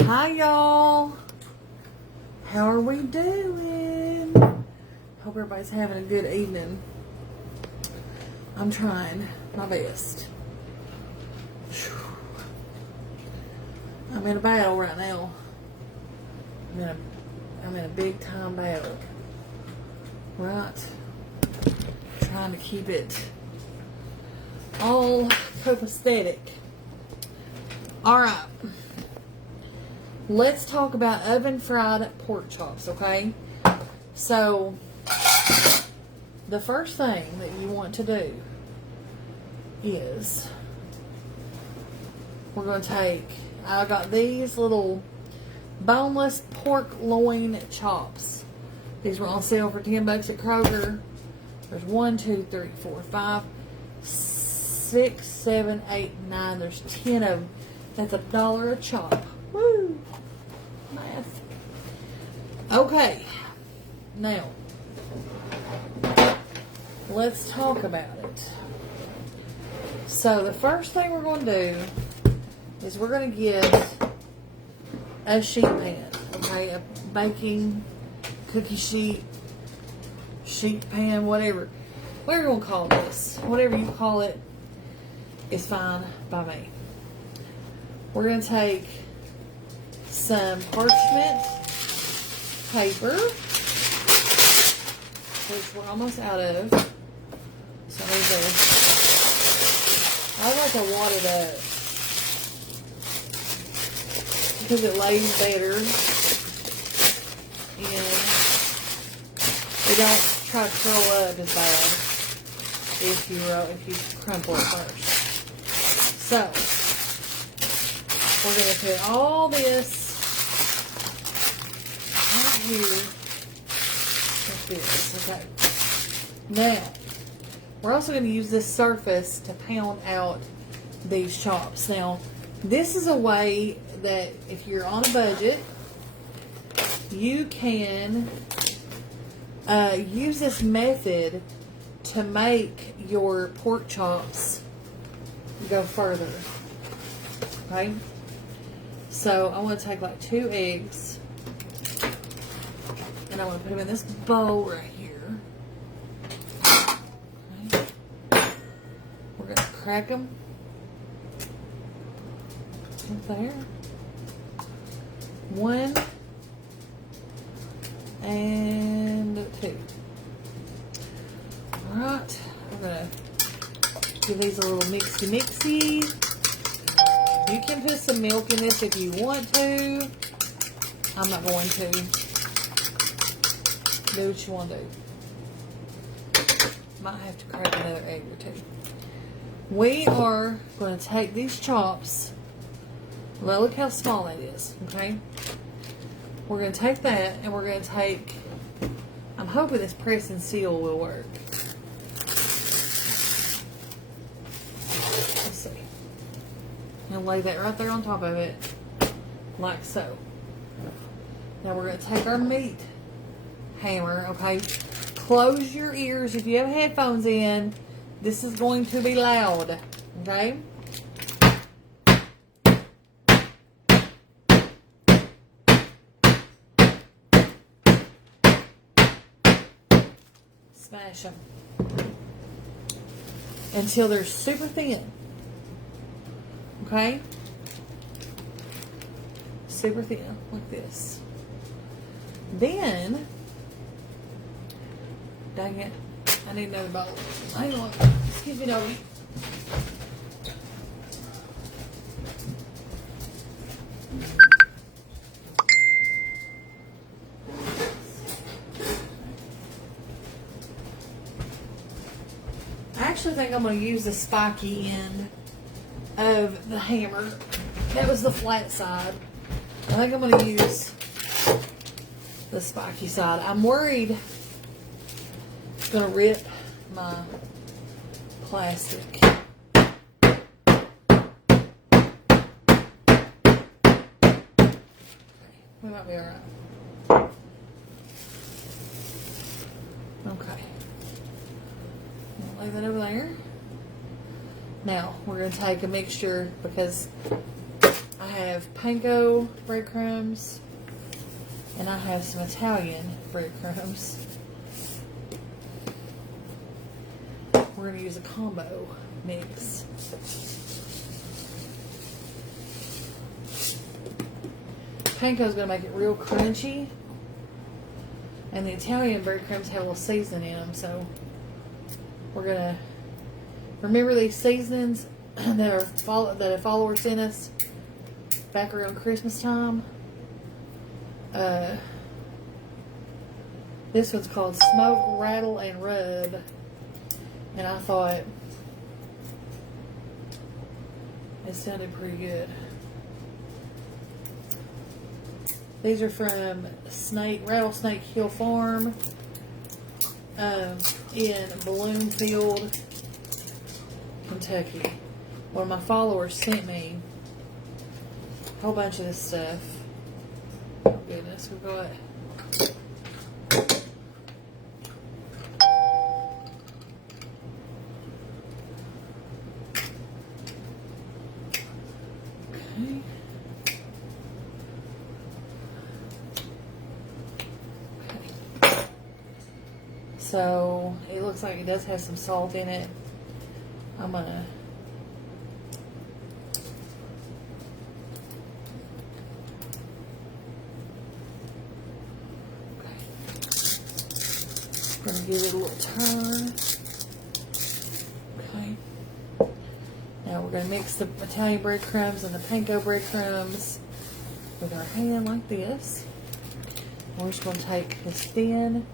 Hi y'all, how are we doing? Hope everybody's having a good evening. I'm trying my best. I'm in a battle right now. I'm in a big time battle. Right? Trying to keep it all copacetic. Alright. Let's talk about oven fried pork chops, okay? So, the first thing that you want to do is we're going to take, I got these little boneless pork loin chops. These were on sale for $10 at Kroger. There's 1, 2, 3, 4, 5, 6, 7, 8, 9. There's 10 of them. That's $1 a chop. Woo! Math. Okay. Now, let's talk about it. So, the first thing we're going to do is we're going to get a sheet pan. Okay? A baking cookie sheet pan, whatever you want to call this. Whatever you call it is fine by me. We're going to take some parchment paper, which we're almost out of. So I like to wad it up because it lays better and it don't try to curl up as bad if you crumple it first. So we're going to put all this right here like this. Okay. Now, we're also going to use this surface to pound out these chops. Now, this is a way that if you're on a budget, you can use this method to make your pork chops go further. Okay? So, I want to take like 2 eggs and I want to put them in this bowl right here. Okay. We're going to crack them right there. 1 and 2. Alright, I'm going to give these a little mixy. You can put some milk in this if you want to. I'm not going to. Do what you want to do. Might have to crack another egg or 2. We are going to take these chops. Well, look how small that is, okay? We're going to take that and we're going to take, I'm hoping this press and seal will work. Let's see. And lay that right there on top of it, like so. Now we're going to take our meat hammer, okay? Close your ears if you have headphones in. This is going to be loud, okay? Smash them until they're super thin. Okay? Super thin, like this. Then, dang it, I need another bowl. Hang on. Excuse me, Dobby. I actually think I'm going to use the spiky end of the hammer. That was the flat side. I think I'm going to use the spiky side. I'm worried it's going to rip my plastic. We might be alright. Okay. Lay that over there. Now, we're going to take a mixture because I have panko breadcrumbs and I have some Italian breadcrumbs. We're going to use a combo mix. Panko is going to make it real crunchy. And the Italian breadcrumbs have a little seasoning in them, so we're going to remember these seasonings that a follower sent us back around Christmas time. This one's called Smoke, Rattle, and Rub. And I thought it sounded pretty good. These are from Rattlesnake Hill Farm in Bloomfield, Kentucky. One of my followers sent me a whole bunch of this stuff. Oh goodness, we've got so it looks like it does have some salt in it. I'm gonna give it a little turn. Okay. Now we're gonna mix the Italian breadcrumbs and the panko breadcrumbs with our hand like this. We're just gonna take this thin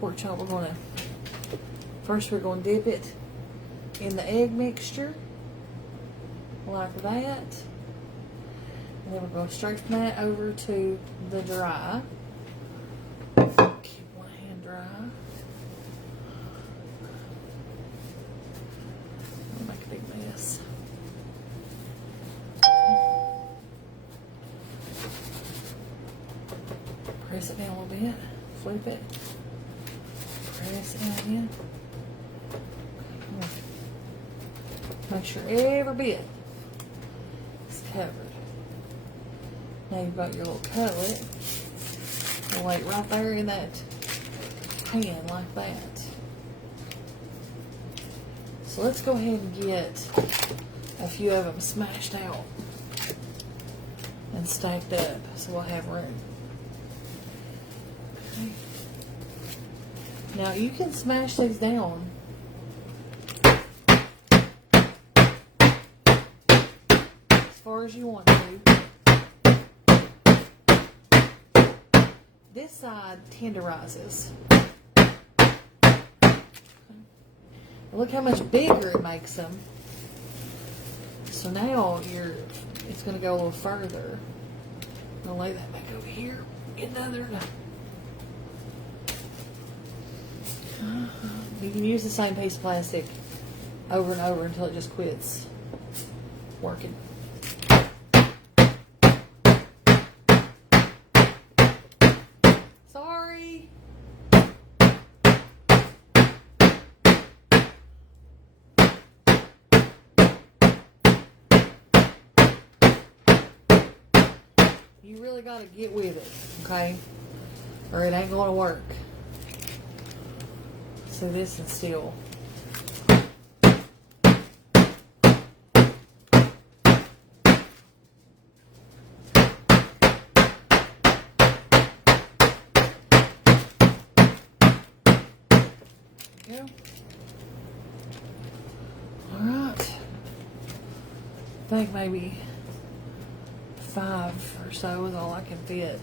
pork chop. First we're gonna dip it in the egg mixture like that, and then we're going to straighten that over to the dry. Keep one hand dry. I'll make a big mess. Press it down a little bit, flip it, press it in. Make sure every bit is covered. Now you've got your little cutlet. You'll lay it right there in that pan like that. So let's go ahead and get a few of them smashed out and stacked up so we'll have room. Okay. Now you can smash these down as far as you want to. This side tenderizes. Look how much bigger it makes them. So now it's going to go a little further. I'm going to lay that back over here. Get another. You can use the same piece of plastic over and over until it just quits working. Sorry. You really got to get with it, okay? Or it ain't going to work. So this is still. Go. All right. I think maybe 5 or so is all I can fit.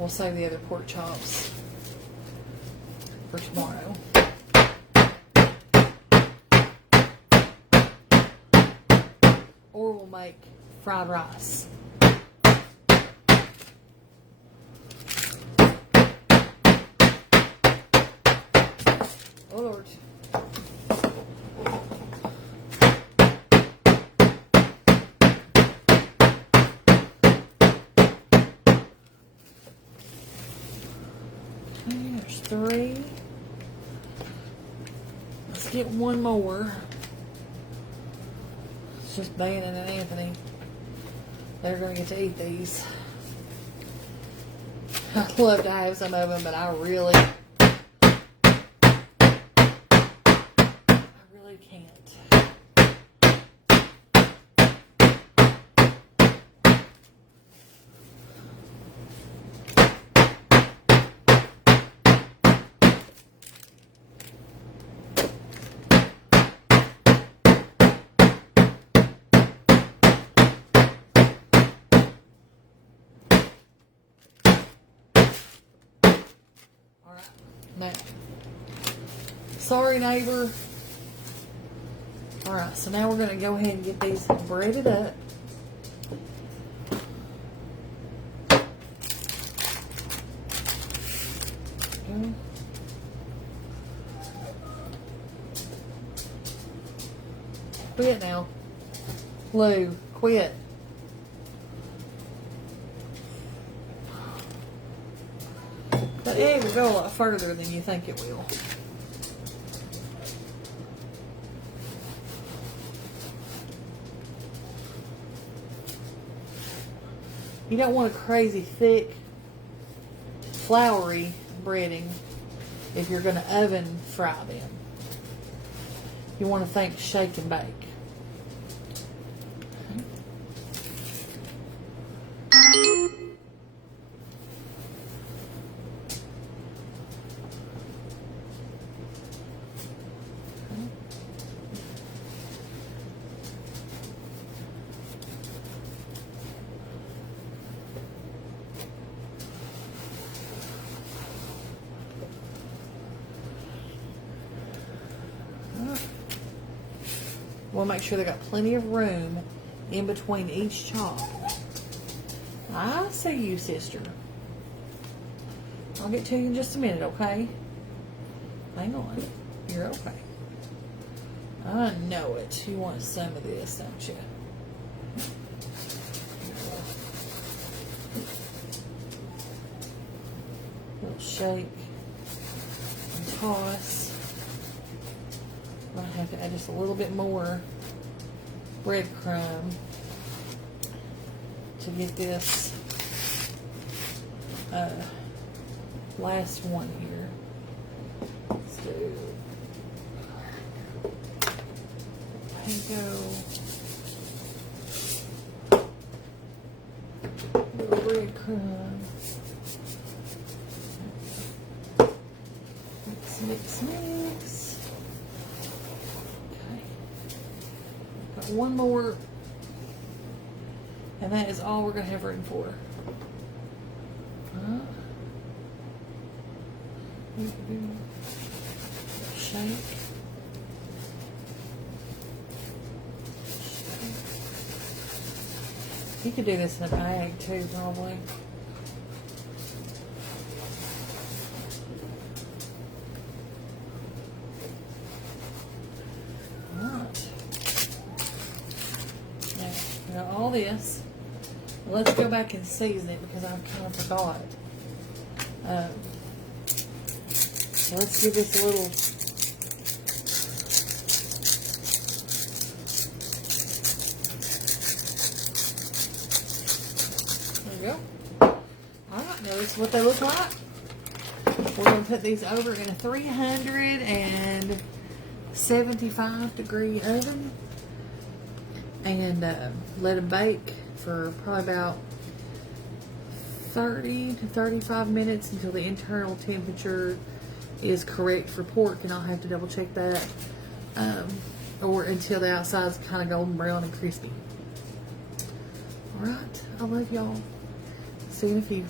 We'll save the other pork chops for tomorrow. Or we'll make fried rice. Oh Lord. Okay, there's 3. Let's get one more. It's just Bannon and Anthony. They're going to get to eat these. I'd love to have some of them, but I really can't. Now, sorry neighbor. Alright, so now we're going to go ahead and get these breaded up. Okay. Quit now. Lou, quit. But it will go a lot further than you think it will. You don't want a crazy thick, floury breading if you're going to oven fry them. You want to think shake and bake. We'll make sure they got plenty of room in between each chop. I see you, sister. I'll get to you in just a minute, okay? Hang on. You're okay. I know it. You want some of this, don't you? Little shake and toss. I have to add just a little bit more breadcrumb to get this last one here. Let's do panko, little breadcrumb, mix. One more, and that is all we're going to have room for. Shake. You could do this in a bag too, probably. All this. Let's go back and season it because I kind of forgot. So let's give this a little. There we go. Alright, now this is what they look like. We're going to put these over in a 375 degree oven. And let them bake for probably about 30 to 35 minutes until the internal temperature is correct for pork, and I'll have to double check that, or until the outside's kind of golden brown and crispy. Alright, I love y'all. See you in a few.